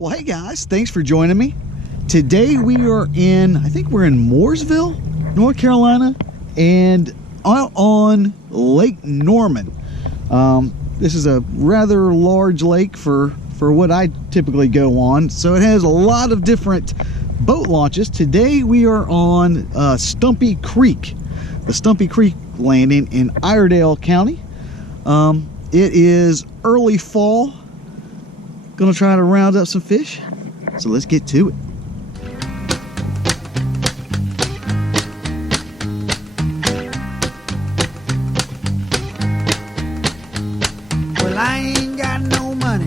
Well, hey guys, thanks for joining me. Today we are I think we're in Mooresville, North Carolina, and out on Lake Norman. This is a rather large lake for what I typically go on, so it has a lot of different boat launches. Today we are on Stumpy Creek, the Stumpy Creek landing in Iredell County. It is early fall. Gonna try to round up some fish, so let's get to it. Well, I ain't got no money.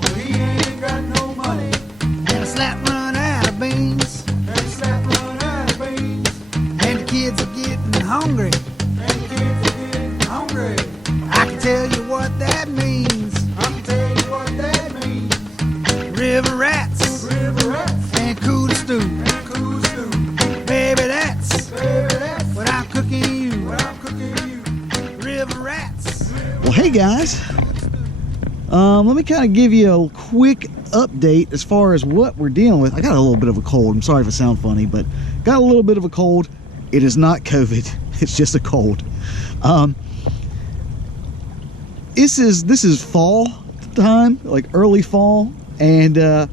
Well, he ain't got no money. And a slap run out of beans. And a slap run out of beans. And the kids are getting hungry. And the kids are getting hungry. I can tell you what that means. I can tell you what that means. River rats. River rats. And cooler stew. And cool stew. Baby, that's What I'm cooking you. I'm cooking you. River rats. Well, hey guys, let me kind of give you a quick update as far as what we're dealing with. I got a little bit of a cold. I'm sorry if it sounds funny, but got a little bit of a cold. It is not COVID. It's just a cold. This is fall time, like early fall, and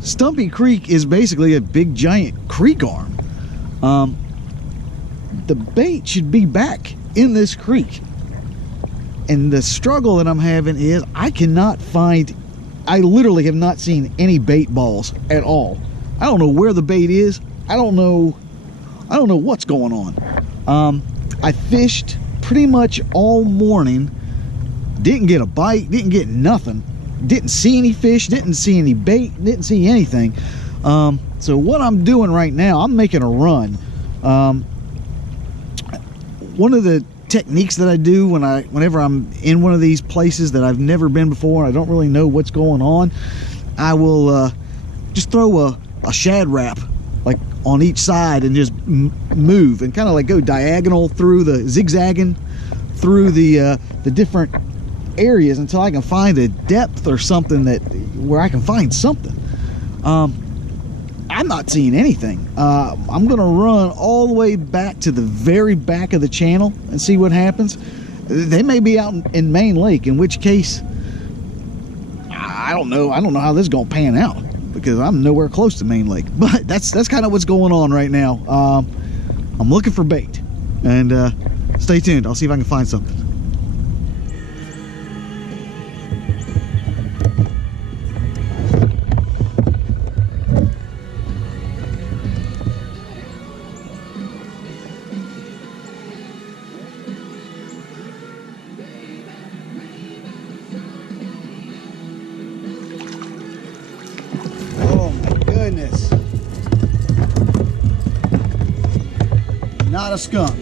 Stumpy Creek is basically a big giant creek arm. The bait should be back in this creek, and the struggle that I'm having is I literally have not seen any bait balls at all. I don't know where the bait is. I don't know what's going on. I fished pretty much all morning, didn't get a bite, didn't get nothing, didn't see any fish, didn't see any bait, didn't see anything. So what I'm doing right now, I'm making a run. One of the techniques that I do whenever I'm in one of these places that I've never been before and I don't really know what's going on, I will just throw a shad wrap like on each side and just move and kind of like go diagonal through zigzagging through the different areas until I can find a depth or something where I can find something. I'm not seeing anything. I'm gonna run all the way back to the very back of the channel and see what happens. They may be out in Main Lake, in which case I don't know how this is gonna pan out because I'm nowhere close to Main Lake. But that's kind of what's going on right now. I'm looking for bait, and stay tuned. I'll see if I can find something. Goodness. Not a skunk.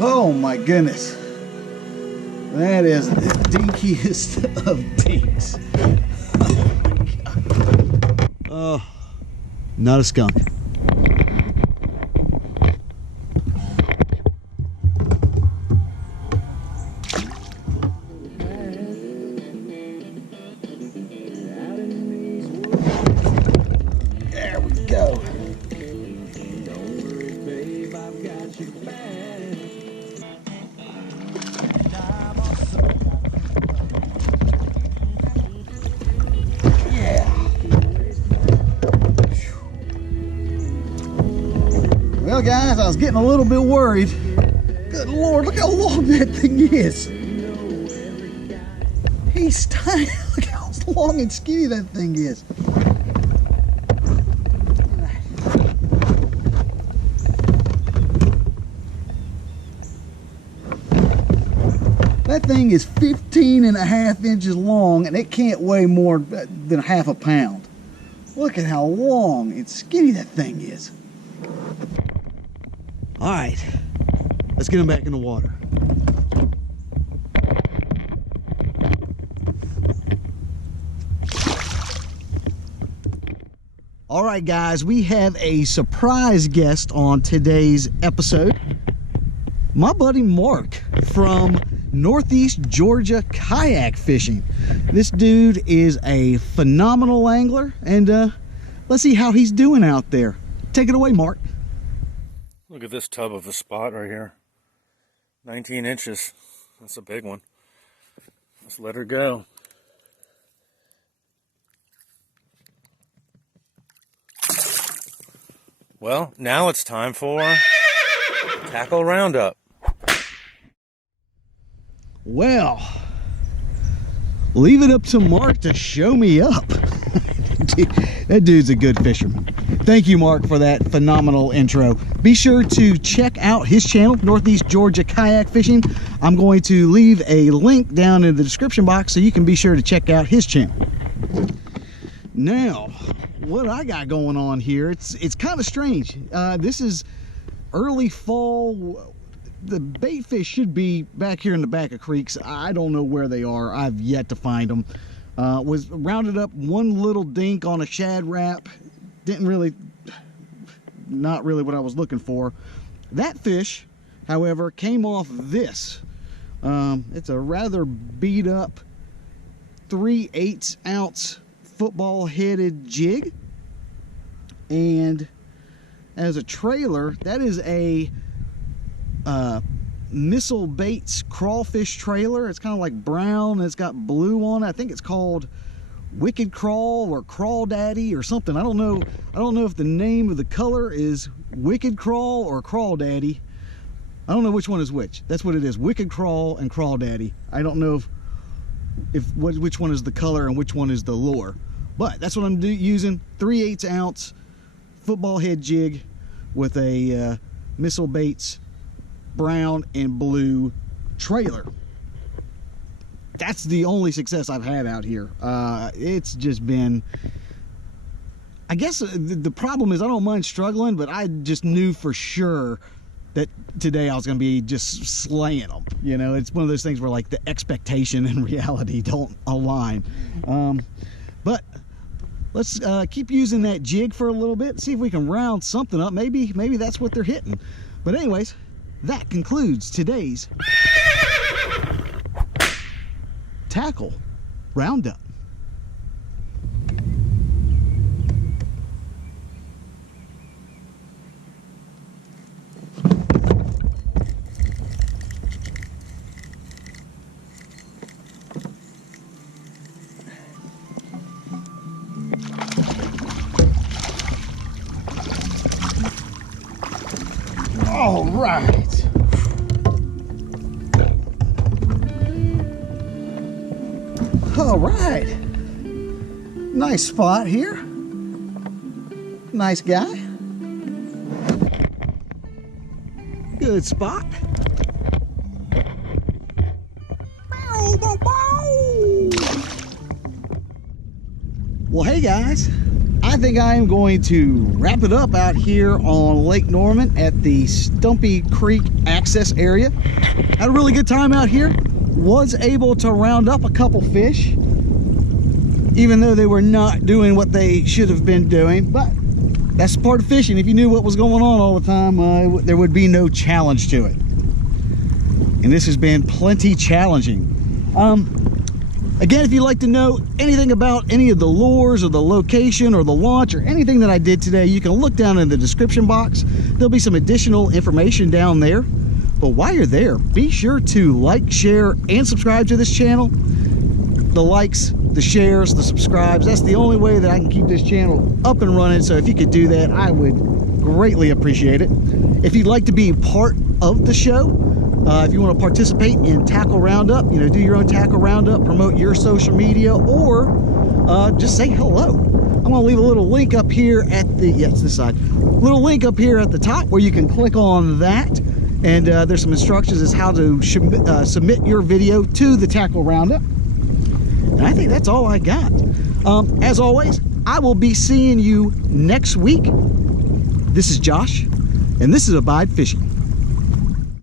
Oh my goodness. That is the dinkiest of dinks. Oh, not a skunk. Well guys, I was getting a little bit worried. Good Lord, look how long that thing is. He's tiny. Look how long and skinny that thing is. That thing is 15.5 inches long and it can't weigh more than half a pound. Look at how long and skinny that thing is. All right, let's get him back in the water. All right, guys, we have a surprise guest on today's episode. My buddy Mark from Northeast Georgia kayak fishing. This dude is a phenomenal angler, and let's see how he's doing out there. Take it away, Mark. Look at this tub of a spot right here. 19 inches. That's a big one. Let's let her go. Well, now it's time for tackle roundup. Well, leave it up to Mark to show me up. That dude's a good fisherman. Thank you, Mark, for that phenomenal intro. Be sure to check out his channel, Northeast Georgia Kayak Fishing. I'm going to leave a link down in the description box so you can be sure to check out his channel. Now, what I got going on here, it's kind of strange. This is early fall. The baitfish should be back here in the back of creeks. I don't know where they are. I've yet to find them. Was rounded up one little dink on a shad wrap. Not really what I was looking for. That fish, however, came off this. It's a rather beat up 3/8 ounce football headed jig. And as a trailer, that is a Missile Baits crawfish trailer. It's kind of like brown, and it's got blue on it. I think it's called Wicked Crawl or Crawl Daddy or something. I don't know if the name of the color is Wicked Crawl or Crawl Daddy. I don't know which one is which. That's what it is, Wicked Crawl and Crawl Daddy. I don't know which one is the color and which one is the lure, but that's what I'm using. 3/8 ounce football head jig with a Missile Baits brown and blue trailer. That's the only success I've had out here. It's just been, I guess the problem is I don't mind struggling, but I just knew for sure that today I was going to be just slaying them. You know, it's one of those things where like the expectation and reality don't align. But let's keep using that jig for a little bit, see if we can round something up. Maybe that's what they're hitting. But anyways, that concludes today's tackle roundup. All right. All right. Nice spot here. Nice guy. Good spot. Well, hey guys. I think I am going to wrap it up out here on Lake Norman at the Stumpy Creek Access area. Had a really good time out here. Was able to round up a couple fish, even though they were not doing what they should have been doing. But that's part of fishing. If you knew what was going on all the time, there would be no challenge to it. And this has been plenty challenging. Again, if you'd like to know anything about any of the lures or the location or the launch or anything that I did today, you can look down in the description box. There'll be some additional information down there. But while you're there, be sure to like, share, and subscribe to this channel. The likes, the shares, the subscribes, that's the only way that I can keep this channel up and running. So if you could do that, I would greatly appreciate it. If you'd like to be part of the show, if you want to participate in tackle roundup, you know, do your own tackle roundup, promote your social media, or just say hello. I'm going to leave a little link up here at the, it's this side, little link up here at the top where you can click on that, and there's some instructions as how to submit your video to the tackle roundup. And I think that's all I got. As always, I will be seeing you next week. This is Josh, and this is Abide Fishing.